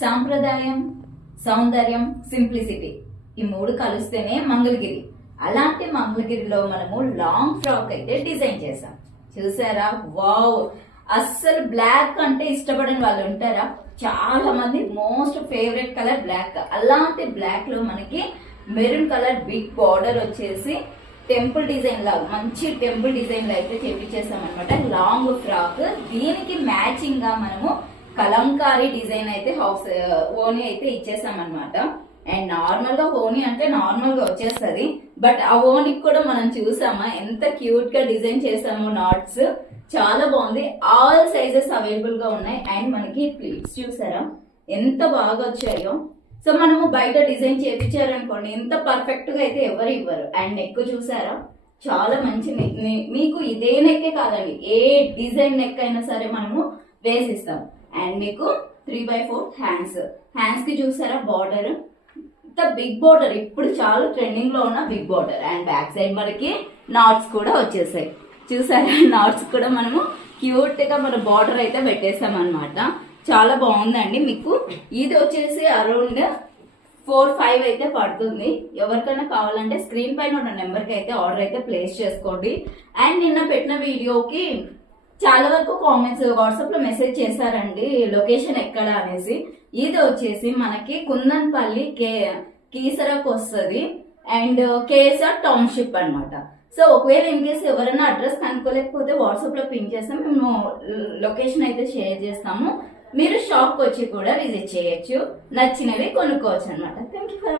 సాంప్రదాయం, సౌందర్యం, సింప్లిసిటీ ఈ మూడు కలిస్తేనే మంగళగిరి. అలాంటి మంగళగిరిలో మనము లాంగ్ ఫ్రాక్ అయితే డిజైన్ చేసాం. చూసారా? వావ్! అస్సలు బ్లాక్ అంటే ఇష్టపడని వాళ్ళు ఉంటారా? చాలా మంది మోస్ట్ ఫేవరెట్ కలర్ బ్లాక్. అలాంటి బ్లాక్ లో మనకి మెరూన్ కలర్ బిగ్ బార్డర్ వచ్చేసి టెంపుల్ డిజైన్ లా మంచి టెంపుల్ డిజైన్ లో అయితే చేపించేసాం అనమాట. Long frock. దీనికి మ్యాచింగ్ గా మనము కలంకారీ డిజైన్ అయితే ఓని అయితే ఇచ్చేసాం అనమాట. అండ్ నార్మల్ గా ఓని అంటే నార్మల్ గా వచ్చేస్తుంది, బట్ ఆ ఓనికి కూడా మనం చూసామా ఎంత క్యూట్ గా డిజైన్ చేసాము. నాట్స్ చాలా బాగుంది. ఆల్ సైజెస్ అవైలబుల్ గా ఉన్నాయి. అండ్ మనకి ప్లీట్స్ చూసారా ఎంత బాగా వచ్చాయో. సో మనము బయట డిజైన్ చేపించారనుకోండి ఎంత పర్ఫెక్ట్ గా అయితే ఎవరు ఇవ్వరు. అండ్ నెక్ చూసారా చాలా మంచి నెక్. మీకు ఇదే నెక్కే కాదండి, ఏ డిజైన్ నెక్ అయినా సరే మనము వేసిస్తాం. అండ్ మీకు 3/4 హ్యాండ్స్ కి చూసారా బార్డర్ ఇంత బిగ్ బార్డర్, ఇప్పుడు చాలా ట్రెండింగ్ లో ఉన్న big border. And back side మనకి నాట్స్ కూడా వచ్చేసాయి. చూసారా? నాట్స్ కూడా మనము క్యూట్ గా మన బార్డర్ అయితే పెట్టేసాం అనమాట. చాలా బాగుందండి. మీకు ఇది వచ్చేసి అరౌండ్ 4-5 అయితే పడుతుంది. ఎవరికైనా కావాలంటే స్క్రీన్ పైన ఉన్న నెంబర్ కి అయితే ఆర్డర్ అయితే ప్లేస్ చేసుకోండి. అండ్ నిన్న పెట్టిన వీడియోకి చాలా వరకు కామెంట్స్ వాట్సాప్ లో మెసేజ్ చేశారండి లొకేషన్ ఎక్కడ అనేసి. ఇది వచ్చేసి మనకి కుందన్పల్లి కీసరకు వస్తుంది అండ్ కేఎస్ఆర్ టౌన్షిప్ అనమాట. సో ఒకవేళ ఇన్ కేసు ఎవరైనా అడ్రస్ కనుక్కోలేకపోతే వాట్సాప్ లో పింక్ చేస్తాం, మేము లొకేషన్ అయితే షేర్ చేస్తాము. మీరు షాప్ వచ్చి కూడా విజిట్ చేయొచ్చు, నచ్చినవి కొనుక్కోవచ్చు అనమాట. Thank you for